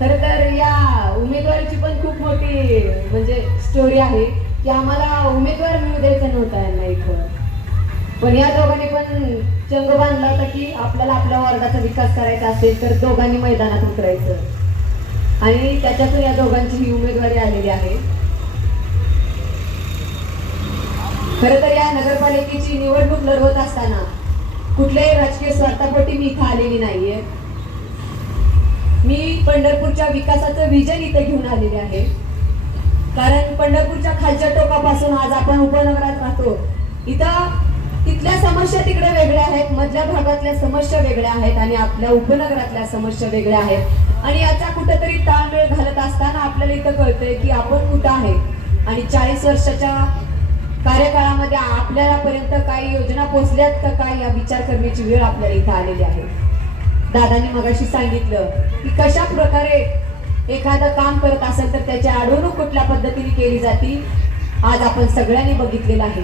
खर तर या उमेदवारीची पण खूप मोठी म्हणजे स्टोरी आहे की आम्हाला उमेदवार मिळू द्यायचा नव्हता यांना इथं. पण या दोघांनी पण चंग बांधला होता की आपल्याला आपल्या वर्गाचा विकास करायचा असेल तर दोघांनी मैदानात उतरायचं. आणि त्याच्यातून या दोघांची ही उमेदवारी आलेली आहे. खरं तर या नगरपालिकेची निवडणूक लढवत असताना कुठल्याही राजकीय स्वार्थापोटी मी इथं आलेली नाहीये. मी पंढरपूरच्या विकासाचं विजन इथे घेऊन आलेले आहे. कारण पंढरपूरच्या खालच्या टोकापासून आज आपण उपनगरात राहतो. इथं तिथल्या समस्या तिकडे वेगळ्या आहेत मधल्या भागातल्या समस्या वेगळ्या आहेत आणि आपल्या उपनगरातल्या समस्या वेगळ्या आहेत. आणि याचा कुठंतरी ताळमेळ घालत असताना आपल्याला इथं कळतंय की आपण कुठं आहे. आणि चाळीस वर्षाच्या कार्यकाळामध्ये आपल्यापर्यंत काही योजना पोचल्यात का काय या विचार करण्याची वेळ आपल्याला इथं आलेली आहे. दादांनी मगाशी सांगितलं की कशा प्रकारे एखादं काम करत असेल तर त्याची आढळणूक कुठल्या पद्धतीने केली जाती आज आपण सगळ्यांनी बघितलेलं आहे.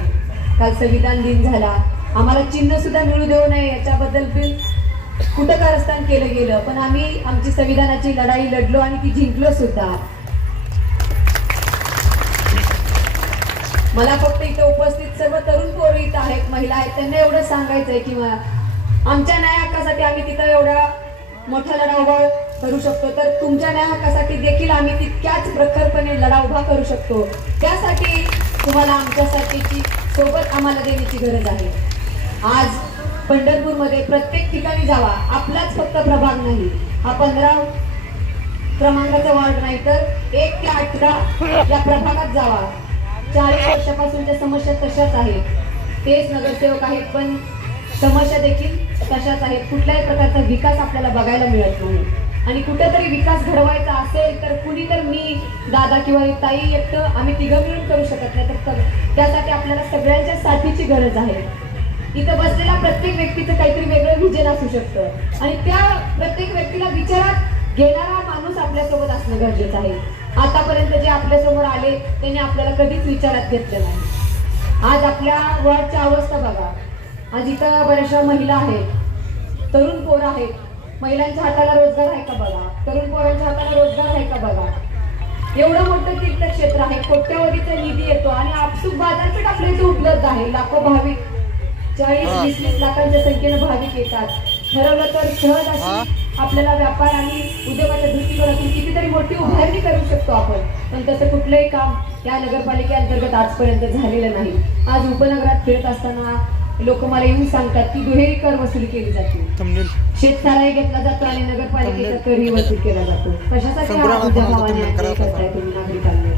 काल संविधान दिन झाला. आम्हाला चिन्ह सुद्धा मिळू देऊ नये याच्याबद्दल बिल कुठं कारस्थान केलं गेलं पण आम्ही आमची संविधानाची लढाई लढलो आणि ती जिंकलो सुद्धा. मला फक्त इथे उपस्थित सर्व तरुण पोरं इथं आहेत महिला आहेत त्यांना एवढं सांगायचंय किंवा आमच्या न्याय हक्कासाठी आम्ही तिथं एवढा मोठा लढा उभा करू शकतो. तर तुमच्या न्याय हक्कासाठी देखील आम्ही तितक्याच प्रखरपणे लढा उभा करू शकतो. त्यासाठी तुम्हाला आमच्यासाठीची सोबत आम्हाला देण्याची गरज आहे. आज पंढरपूरमध्ये प्रत्येक ठिकाणी जावा आपलाच फक्त प्रभाग नाही. हा पंधरा क्रमांकाचा वार्ड नाही तर एक ते अठरा या प्रभागात जावा. चाळीस वर्षापासूनच्या समस्या तशाच आहेत. तेच नगरसेवक आहेत पण समस्या देखील तशाच आहेत कुठल्याही प्रकारचा विकास आपल्याला बघायला मिळत नाही. आणि कुठेतरी विकास घडवायचा असेल तर कुणी तर मी दादा किंवा ताई एकटं आम्ही तिघं मिळून करू शकत नाही. तर त्यासाठी आपल्याला सगळ्यांच्या साथीची गरज आहे. इथं बसलेल्या प्रत्येक व्यक्तीचं काहीतरी वेगळं विजन असू शकतं. आणि त्या प्रत्येक व्यक्तीला विचारात घेणारा माणूस आपल्यासोबत असणं गरजेचं आहे. आतापर्यंत जे आपल्यासमोर आले त्यांनी आपल्याला कधीच विचारात घेतलं नाही. आज आपल्या वॉर्डची अवस्था बघा. आज इथं बऱ्याचशा महिला आहेत. तरुण पोरं आहेत. महिलांच्या हाताला रोजगार आहे का बघा? तरुण पोरांच्या हाताला रोजगार आहे का बघा? एवढं मोठं तीर्थक्षेत्र आहे. कोट्यवधीचा निधी येतो आणि आपसूक बाजारपेठ आपल्या इथे उपलब्ध आहे. लाखो भाविक चाळीस. वीस वीस लाखांच्या संख्येनं भाविक येतात. ठरवलं तर सहज. अशी आपल्याला व्यापार आणि उद्योगाच्या दृष्टिकोनातून कितीतरी मोठी उभारणी करू शकतो आपण. पण तसं कुठलंही काम या नगरपालिकेअंतर्गत आजपर्यंत झालेलं नाही. आज उपनगरात फिरत असताना लोक मला येऊन सांगतात की दुहेरी कर वसुली केली जाते. शेतकऱ्याही घेतला जातो आणि नगरपालिकेचा करही वसूल केला जातो. कशासाठी करताय तुम्ही नागरिकांनी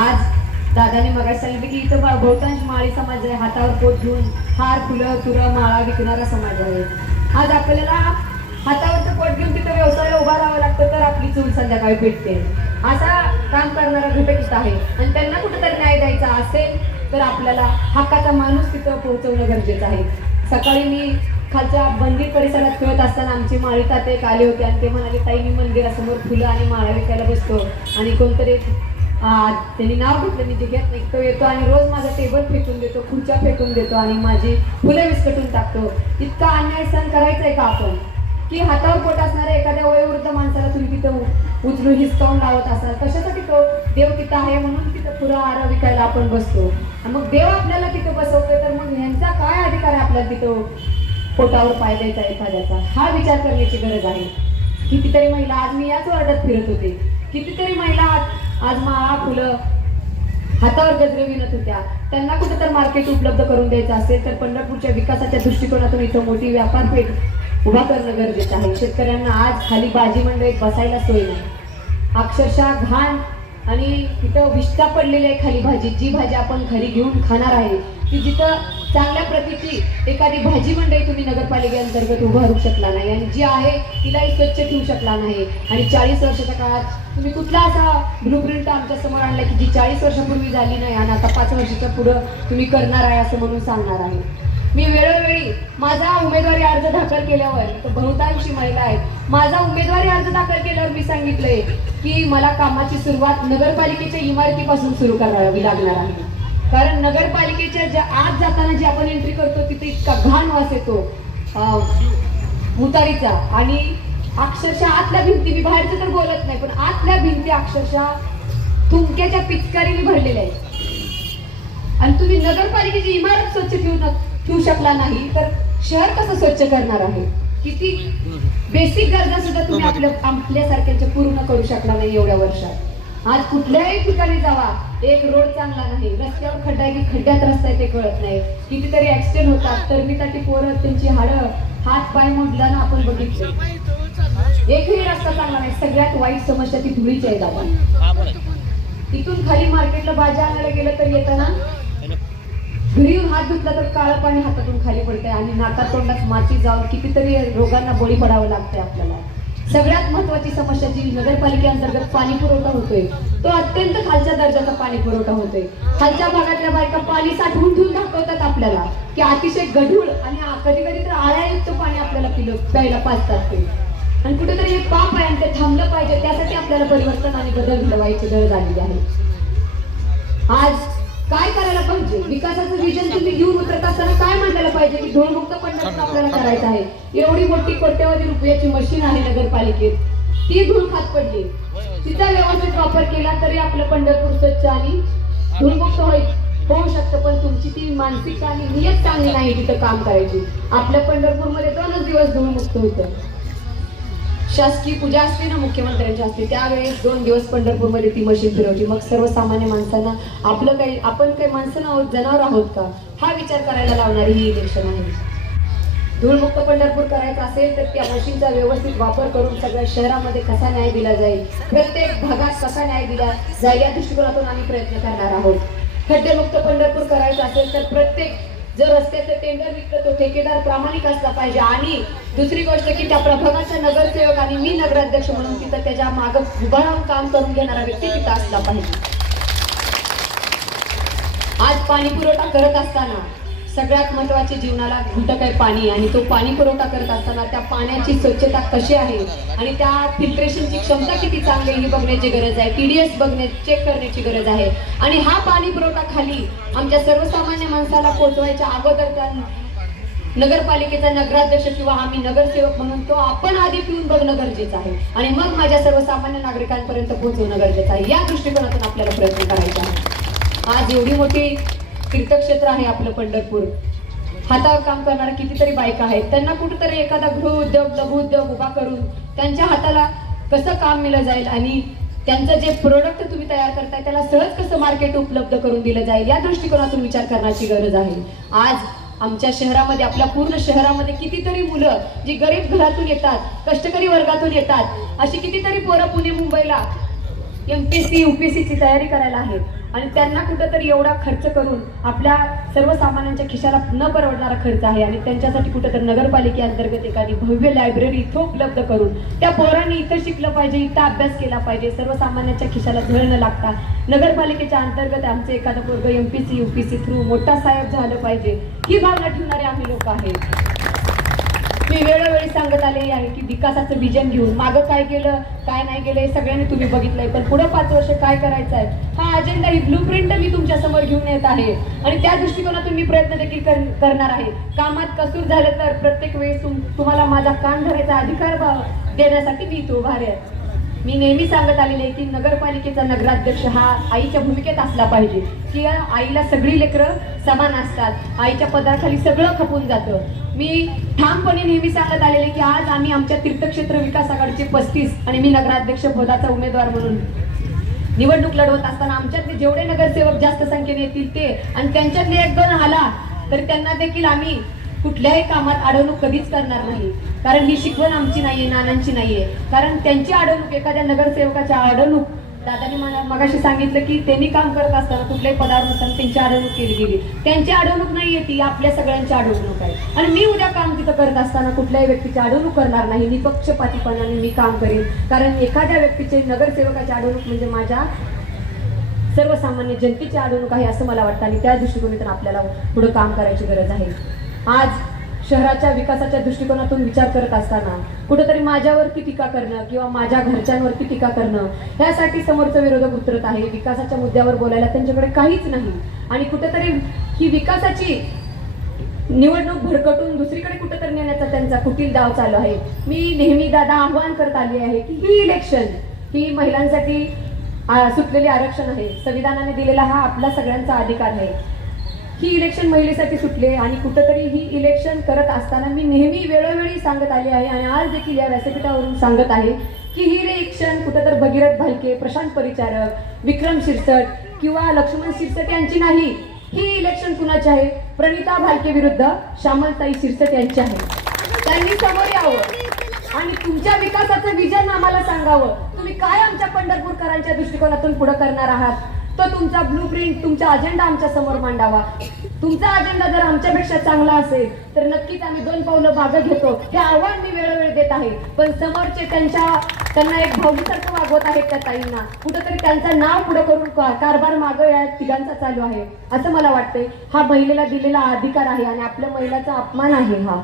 आज दादाने मगाशी सांगितलं की इथं बहुतांश माळी समाज आहे. हातावर पोट घेऊन हार फुलं तुरं माळा विकणारा समाज आहे. आज आपल्याला हातावरचं पोट घेऊन तिथं व्यवसायाला उभा राहावं लागतं तर आपली चूल संध्याकाळी पेटते. असा काम करणारा घटक आहे. आणि त्यांना कुठेतरी न्याय द्यायचा असेल तर आपल्याला हक्काचा माणूस तिथं पोहोचवणं गरजेचं आहे. सकाळी मी खालच्या मंदिर परिसरात खेळत असताना आमची माळी ताते एक आले होते आणि ते म्हणाले ताई मी मंदिरासमोर फुलं आणि माळा विकायला बसतो आणि कोणतरी त्यांनी नाव घेतलं मी ते घेत नाही तो येतो आणि रोज माझा टेबल फेकून देतो खुर्च्या फेकून देतो आणि माझी फुलं विस्कटून टाकतो. इतका अन्याय सहन करायचा आहे का आपण? की हातावर पोट असणाऱ्या एखाद्या वयोवृद्ध माणसाला तुम्ही तिथं उचलून हिसकावून लावत असाल? कशासाठी तो देव तिथं आहे म्हणून पुरा आरा विकायला आपण बसतो आणि मग देव आपल्याला तिथं बसवतोय तर मग ह्यांचा काय अधिकार आहे आपल्याला तिथं पोटावर पाय द्यायचा एखाद्याचा? हा विचार करण्याची गरज आहे. कितीतरी महिला आज मी याच वार्डात फिरत होते. कितीतरी महिला आज आज माळा फुलं हातावर गजरे विणत होत्या. त्यांना कुठं तर मार्केट उपलब्ध करून द्यायचं असेल तर पंढरपूरच्या विकासाच्या दृष्टिकोनातून इथं मोठी व्यापारपेठ उभा करणं गरजेचं आहे. शेतकऱ्यांना आज खाली भाजी मंडळीत बसायला सोय नाही. अक्षरशः घाण आणि तिथं विष्ठा पडलेली आहे खाली भाजी. जी भाजी आपण घरी घेऊन खाणार आहे ती जिथं चांगल्या प्रतीची एखादी भाजी मंडळी तुम्ही नगरपालिकेअंतर्गत उभारू शकला नाही आणि जी आहे तिलाही स्वच्छ ठेवू शकला नाही. आणि चाळीस वर्षाच्या काळात तुम्ही कुठला असा ब्लूप्रिंट आमच्यासमोर आणला की जी चाळीस वर्षापूर्वी झाली नाही आणि आता पाच वर्षाच्या पुढं तुम्ही करणार आहे असं म्हणून सांगणार आहे. मी वेळोवेळी माझा उमेदवारी अर्ज दाखल केल्यावर बहुतांशी महिला आहेत माझा उमेदवारी अर्ज दाखल केल्यावर मी सांगितलंय की मला कामाची सुरुवात नगरपालिकेच्या इमारतीपासून सुरू करावी लागणार आहे. कारण नगरपालिकेच्या ज्या आत जाताना जी आपण एंट्री करतो तिथे इतका घाण वास येतो मुतारीचा आणि अक्षरशः आतल्या भिंती मी बाहेरचं तर बोलत नाही पण आतल्या भिंती अक्षरशः थुंक्याच्या पिचकारीने भरलेल्या आहेत. आणि तुम्ही नगरपालिकेची इमारत स्वच्छ ठेवू न ठेवू शकला नाही तर शहर कसं स्वच्छ करणार आहे? किती? बेसिक गरजा सुद्धा तुम्ही आपल्या आपल्यासारख्यांच्या पूर्ण करू शकला नाही एवढ्या वर्षात. आज कुठल्याही ठिकाणी जावा एक रोड चांगला नाही. रस्त्यावर खड्डा आहे की खड्ड्यात रस्ता आहे ते कळत नाही. कितीतरी ऍक्सिडेंट होतात तरमीसाठी पोरं त्यांची हाडं हात पाय मोडला ना आपण बघितले. एकही रस्ता चांगला नाही. सगळ्यात वाईट समस्या ती धुळीची आहेत आपण इथून खाली मार्केटला भाज्या आणायला गेलं तर येताना घरी हात धुतला तर काळं पाणी हातातून खाली पडते आणि नाका तोंडात माती जाऊन कितीतरी रोगांना बळी पडावं लागतंय आपल्याला. सगळ्यात महत्वाची समस्या जी नगरपालिकेअंतर्गत पाणी पुरवठा होतोय तो अत्यंत खालच्या दर्जाचा पाणी पुरवठा होतोय. खालच्या भागातल्या बायका पाणी साठवून ठेवून दाखवतात आपल्याला की अतिशय गढूळ आणि कधी कधी तर आळ्यायुक्त पाणी आपल्याला पिलं प्यायला पाचतात ते. आणि कुठेतरी हे पाप आहे आणि ते थांबलं पाहिजे त्यासाठी आपल्याला परिवर्तन आणि बदल घडवायची गरज आलेली आहे. आज काय करायला पाहिजे? विकासाचं विजन तुम्ही घेऊन उतरत असताना काय म्हणायला पाहिजे की धूळमुक्त पंढरपूर आपल्याला करायचं आहे? एवढी मोठी कोट्यवधी रुपयाची मशीन आहे नगरपालिकेत. ती धूळ खात पडली. तिचा व्यवस्थित वापर केला तरी आपलं पंढरपूर स्वच्छ आणि धूळमुक्त होईल. होऊ शकतं पण तुमची ती मानसिकता आणि नियत चांगली नाही तिथं काम करायची. आपल्या पंढरपूरमध्ये दोनच दिवस धूळमुक्त होतं. शासकीय पूजा असते ना मुख्यमंत्र्यांची असते त्यावेळेस दोन दिवस पंढरपूरमध्ये ती मशीन फिरवली मग सर्वसामान्य माणसांना आपलं काही आपण काही माणसं आहोत जनावर आहोत का? हा विचार करायला लावणारी ही इलेक्शन आहे. धूळमुक्त पंढरपूर करायचं असेल तर त्या मशीनचा व्यवस्थित वापर करून सगळ्या शहरामध्ये कसा न्याय दिला जाईल प्रत्येक भागात कसा न्याय दिला जाईल या दृष्टिकोनातून आम्ही प्रयत्न करणार आहोत. खड्डेमुक्त पंढरपूर करायचं असेल तर प्रत्येक जर रस्त्याचं टेंडर विकत तो ठेकेदार प्रामाणिक असला पाहिजे. आणि दुसरी गोष्ट की त्या प्रभागाचा नगरसेवक आणि मी नगराध्यक्ष म्हणून तिथं त्याच्या मागं उभा राहून काम करून घेणारा व्यक्ती तिथं असला पाहिजे. आज पाणी पुरवठा करत असताना सगळ्यात महत्त्वाचे जीवनाला घटक आहे पाणी आणि तो पाणी पुरवठा करत असताना त्या पाण्याची स्वच्छता कशी आहे आणि त्या फिल्ट्रेशनची क्षमता किती चांगली ही बघण्याची गरज आहे. टीडीएस बघणे चेक करण्याची गरज आहे. आणि हा पाणी पुरवठा खाली आमच्या सर्वसामान्य माणसाला पोहोचवायच्या अगोदर त्या नगरपालिकेचा नगराध्यक्ष किंवा आम्ही नगरसेवक म्हणून तो आपण आधी पिऊन बघणं गरजेचं आहे. आणि मग माझ्या सर्वसामान्य नागरिकांपर्यंत पोहोचवणं गरजेचं आहे. या दृष्टिकोनातून आपल्याला प्रयत्न करायचा आहे आज एवढी मोठी तीर्थक्षेत्र आहे आपलं पंढरपूर. हातावर काम करणाऱ्या कितीतरी बायका आहेत. त्यांना कुठेतरी एखादा गृह उद्योग लघु उद्योग उभा करून त्यांच्या हाताला कसं काम मिळलं जाईल आणि त्यांचं जे प्रोडक्ट तुम्ही तयार करताय त्याला सहज कसं मार्केट उपलब्ध करून दिलं जाईल या दृष्टिकोनातून विचार करण्याची गरज आहे. आज आमच्या शहरामध्ये आपल्या पूर्ण शहरामध्ये कितीतरी मुलं जी गरीब घरातून येतात कष्टकरी वर्गातून येतात अशी कितीतरी पोरं पुणे मुंबईला M P C U P सीची तयारी करायला आहेत. आणि त्यांना कुठंतरी एवढा खर्च करून आपल्या सर्वसामान्यांच्या खिशाला न परवडणारा खर्च आहे आणि त्यांच्यासाठी कुठंतरी नगरपालिकेअंतर्गत एखादी भव्य लायब्ररी इथं उपलब्ध करून त्या पोरांनी इथं शिकलं पाहिजे इथं अभ्यास केला पाहिजे सर्वसामान्यांच्या खिशाला धळ न लागता नगरपालिकेच्या अंतर्गत आमचं एखादं पोरग M P C U P C through मोठा साहेब झालं पाहिजे. ही भावना ठेवणारे आम्ही लोक आहेत. मी वेळोवेळी सांगत आले आहे की विकासाचं विजन घेऊन मागं काय केलं काय नाही केलं हे सगळ्यांनी तुम्ही बघितलंय. पण पुढे पाच वर्ष काय करायचं आहे? हा अजेंडा ही ब्लू प्रिंट मी तुमच्यासमोर घेऊन येत आहे. आणि त्या दृष्टिकोनातून मी प्रयत्न देखील कर- करणार आहे. कामात कसूर झालं तर प्रत्येक वेळेस तुम्हाला माझा कान धरायचा अधिकार देण्यासाठी मी तो उभारे आहे. मी नेहमी सांगत आलेले की नगरपालिकेचा नगराध्यक्ष हा आईच्या भूमिकेत असला पाहिजे. की आईला सगळी लेकरं समान असतात. आईच्या पदाखाली सगळं खपून जातं. मी ठामपणे नेहमी सांगत आलेले की आज आम्ही आमच्या तीर्थक्षेत्र विकास आघाडीचे पस्तीस आणि मी नगराध्यक्ष पदाचा उमेदवार म्हणून निवडणूक लढवत असताना आमच्यातले जेवढे नगरसेवक जास्त संख्येने येतील ते आणि त्यांच्यातले एक दोन आला तर त्यांना देखील आम्ही कुठल्याही कामात अडवणूक कधीच करणार नाही कारण ही शिकवण आमची नाहीये नानांची नाहीये. कारण त्यांची अडवणूक एखाद्या नगरसेवकाच्या अडवणूक दादानी मला मगाशी सांगितलं की त्यांनी काम करत असताना कुठल्याही पदावर नसताना त्यांची अडवणूक केली गेली. त्यांची अडवणूक नाहीये ती आपल्या सगळ्यांची अडवणूक आहे. आणि मी उद्या काम तिथं करत असताना कुठल्याही व्यक्तीची अडवणूक करणार नाही. निपक्षपातीपणाने मी काम करेन. कारण एखाद्या व्यक्तीचे नगरसेवकाची अडवणूक म्हणजे माझ्या सर्वसामान्य जनतेची अडवणूक आहे असं मला वाटतं. आणि त्या दृष्टिकोनातून आपल्याला पुढे काम करायची गरज आहे. आज शहराच्या विकासाच्या दृष्टिकोनातून विचार करत असताना कुठेतरी माझ्यावरती टीका करणं किंवा माझ्या घरच्यांवरती टीका करणं ह्यासाठी समोरचं विरोधक उतरत आहे विकासाच्या मुद्द्यावर बोलायला त्यांच्याकडे काहीच नाही. आणि कुठेतरी ही विकासाची निवडणूक भरकटून दुसरीकडे कुठेतरी नेण्याचा त्यांचा कुटील डाव चालू आहे. मी नेहमी दादा आव्हान करत आली आहे की ही इलेक्शन ही महिलांसाठी सुटलेली सुटलेले आरक्षण आहे. संविधानाने दिलेला हा आपला सगळ्यांचा अधिकार आहे. ही इलेक्शन महिलेसाठी सुटले आणि कुठंतरी ही इलेक्शन करत असताना मी नेहमी वेळोवेळी सांगत आले आहे आणि आज देखील या व्यासपीठावरून सांगत आहे की ही इलेक्शन कुठंतर भगीरथ भालके प्रशांत परिचारक विक्रम शिरसट किंवा लक्ष्मण शिरसट यांची नाही. ही इलेक्शन कुणाची आहे? प्रणिता भालके विरुद्ध श्यामलताई शिरसट यांची आहे. त्यांनी समोर यावं आणि तुमच्या विकासाचं विजन आम्हाला सांगावं. तुम्ही काय आमच्या पंढरपूरकरांच्या दृष्टिकोनातून पुढे करणार आहात? तो तुमचा ब्लू प्रिंट तुमचा अजेंडा आमच्यासमोर मांडावा. तुमचा अजेंडा जर आमच्यापेक्षा चांगला असेल तर नक्कीच आम्ही दोन पावलं मागं घेतो. हे आव्हान मी वेळोवेळी देत आहे. पण समोरचे त्यांच्या त्यांना एक भाऊसारखं वागवत आहेत त्या ताईंना. कुठंतरी त्यांचं नाव पुढे करून कारभार मागं या तिघांचा चालू आहे असं मला वाटतंय. हा महिलेला दिलेला अधिकार आहे आणि आपल्या महिलाचा अपमान आहे हा.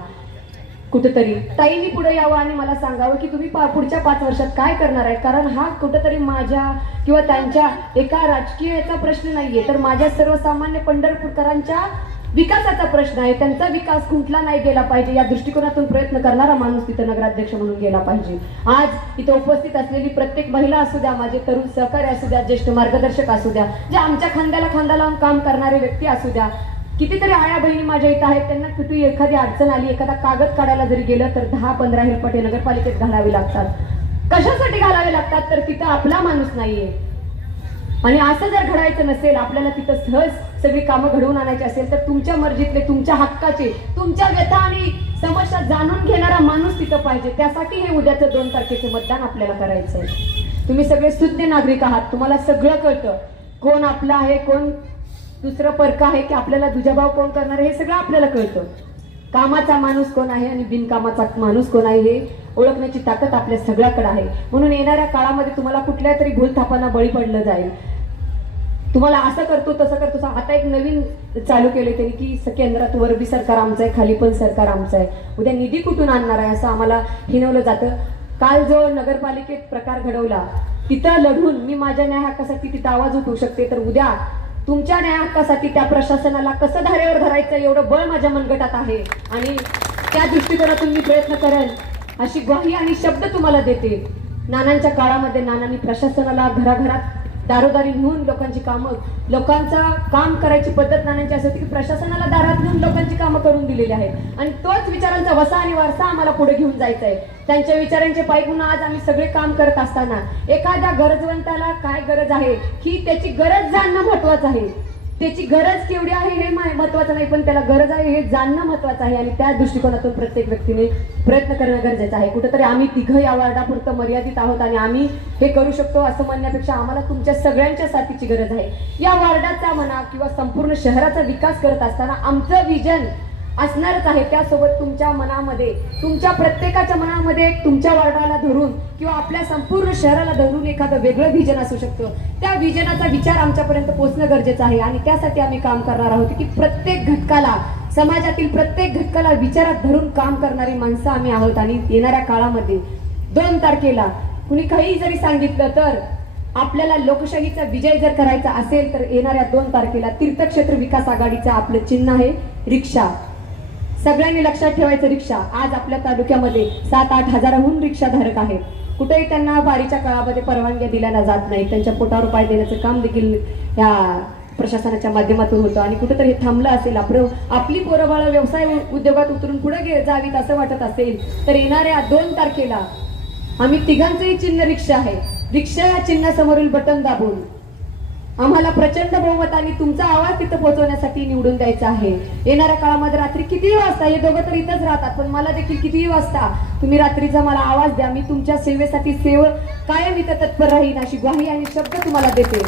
कुठेतरी. ताईंनी पुढे यावं आणि मला सांगावं की तुम्ही पुढच्या पाच वर्षात काय करणार आहे? कारण हा कुठेतरी माझ्या किंवा त्यांच्या एका राजकीय याचा प्रश्न नाहीये. तर माझ्या सर्वसामान्य पंढरपूरकरांच्या विकासाचा प्रश्न आहे. त्यांचा विकास कुठला नाही गेला पाहिजे. या दृष्टिकोनातून प्रयत्न करणारा माणूस तिथं नगराध्यक्ष म्हणून गेला पाहिजे. आज इथं उपस्थित असलेली प्रत्येक महिला असू द्या माझे तरुण सहकारी असू द्या ज्येष्ठ मार्गदर्शक असू द्या जे आमच्या खांद्याला खांदा लावून काम करणारे व्यक्ती असू द्या कितीतरी आया बहिणी माझ्या इथं आहेत त्यांना कुठे एखादी अडचण आली एखादा कागद काढायला जरी गेलं तर दहा पंधरा हेरपटे नगरपालिकेत घालावे लागतात. कशासाठी घालावे लागतात? तर तिथं आपला माणूस नाहीये. आणि असं जर घडायचं नसेल आपल्याला तिथं सहज सगळी कामं घडवून आणायची असेल तर तुमच्या मर्जीतले तुमच्या हक्काचे तुमच्या व्यथा आणि समस्या जाणून घेणारा माणूस तिथं पाहिजे. त्यासाठी हे उद्याचं दोन तारखेचं मतदान आपल्याला करायचं आहे तुम्ही सगळे शुद्ध नागरिक आहात. तुम्हाला सगळं कळतं. कोण आपलं आहे कोण दुसरं परक आहे की आपल्याला दुजाभाव कोण करणार आहे हे सगळं आपल्याला कळतं. कामाचा माणूस कोण आहे आणि बिनकामाचा माणूस कोण आहे हे ओळखण्याची ताकद आपल्या सगळ्याकडे आहे. म्हणून येणाऱ्या काळामध्ये तुम्हाला कुठल्या तरी भूलथापांना बळी पडलं जाईल. तुम्हाला असं करतो तसं करतो. तसं आता एक नवीन चालू केले त्यांनी की केंद्रात वरबी सरकार आमचं आहे खाली पण सरकार आमचं आहे. उद्या निधी कुठून आणणार आहे असं आम्हाला हिनवलं जातं. काल जो नगरपालिकेत प्रकार घडवला तिथं लढून मी माझ्या न्याय हक्कासाठी तिथं आवाज उठवू शकते. तर उद्या तुमच्या न्याय हक्कासाठी त्या प्रशासनाला कसं धारेवर धरायचं एवढं बळ माझ्या मनगटात आहे. आणि त्या दृष्टिकोनातून मी प्रयत्न करेन अशी ग्वाही आणि शब्द तुम्हाला देते. नानांच्या काळामध्ये नानांनी प्रशासनाला घराघरात दारोदारी घेऊन लोकांची कामं लोकांचा काम करायची पद्धत नाण्यांची अशी की प्रशासनाला दारात घेऊन लोकांची कामं करून दिलेली आहेत. आणि तोच विचारांचा वसा आणि वारसा आम्हाला पुढे घेऊन जायचा आहे त्यांच्या विचारांचे पायी आज आम्ही सगळे काम करत असताना एखाद्या गरजवंताला काय गरज आहे? ही त्याची गरज जाणणं महत्वाचं आहे. त्याची गरज केवढी आहे हे महत्वाचं नाही पण त्याला गरज आहे हे जाणणं महत्वाचं आहे. आणि त्या दृष्टिकोनातून प्रत्येक व्यक्तीने प्रयत्न करणं गरजेचं आहे. कुठेतरी आम्ही तिघं या वार्डापुरतं मर्यादित आहोत आणि आम्ही हे करू शकतो असं म्हणण्यापेक्षा आम्हाला तुमच्या सगळ्यांच्या साथीची गरज आहे. या वार्डाचा म्हणा किंवा संपूर्ण शहराचा विकास करत असताना आमचं विजन असणारच आहे. त्यासोबत तुमच्या मनामध्ये तुमच्या प्रत्येकाच्या मनामध्ये तुमच्या वार्डाला धरून किंवा आपल्या संपूर्ण शहराला धरून एखादं वेगळं विजन असू शकतं. त्या विजनाचा विचार आमच्यापर्यंत पोहोचणं गरजेचं आहे आणि त्यासाठी आम्ही काम करणार आहोत की प्रत्येक घटकाला समाजातील प्रत्येक घटकाला विचारात धरून काम करणारी माणसं आम्ही आहोत आणि येणाऱ्या काळामध्ये दोन तारखेला कुणी काही जरी सांगितलं तर आपल्याला लोकशाहीचा विजय जर करायचा असेल तर येणाऱ्या दोन तारखेला तीर्थक्षेत्र विकास आघाडीचं आपलं चिन्ह आहे रिक्षा. सगळ्यांनी लक्षात ठेवायचं रिक्षा. आज आपल्या तालुक्यामध्ये सात आठ हजाराहून रिक्षा धारक आहेत. कुठेही त्यांना वारीच्या काळामध्ये परवानग्या दिल्या जात नाही त्यांच्या पोटावर पाय देण्याचं काम देखील या प्रशासनाच्या माध्यमातून होतं. आणि कुठेतरी हे थांबलं असेल आपलं आपली पोरबाळ व्यवसाय उद्योगात उतरून पुढे गे जावीत असं वाटत असेल तर येणाऱ्या दोन तारखेला आम्ही तिघांचंही चिन्ह रिक्षा आहे. रिक्षा या चिन्हासमोरील बटन दाबून आम्हाला प्रचंड बहुमताने तुमचा आवाज तिथं पोहोचवण्यासाठी निवडून द्यायचा आहे. येणाऱ्या काळामध्ये रात्री कितीही वाजता हे दोघं तर इथंच राहतात पण मला देखील कितीही वाजता तुम्ही रात्रीचा मला आवाज द्या. मी तुमच्या सेवेसाठी सेव कायम इथं तत्पर राहीन अशी ग्वाही आणि शब्द तुम्हाला देते.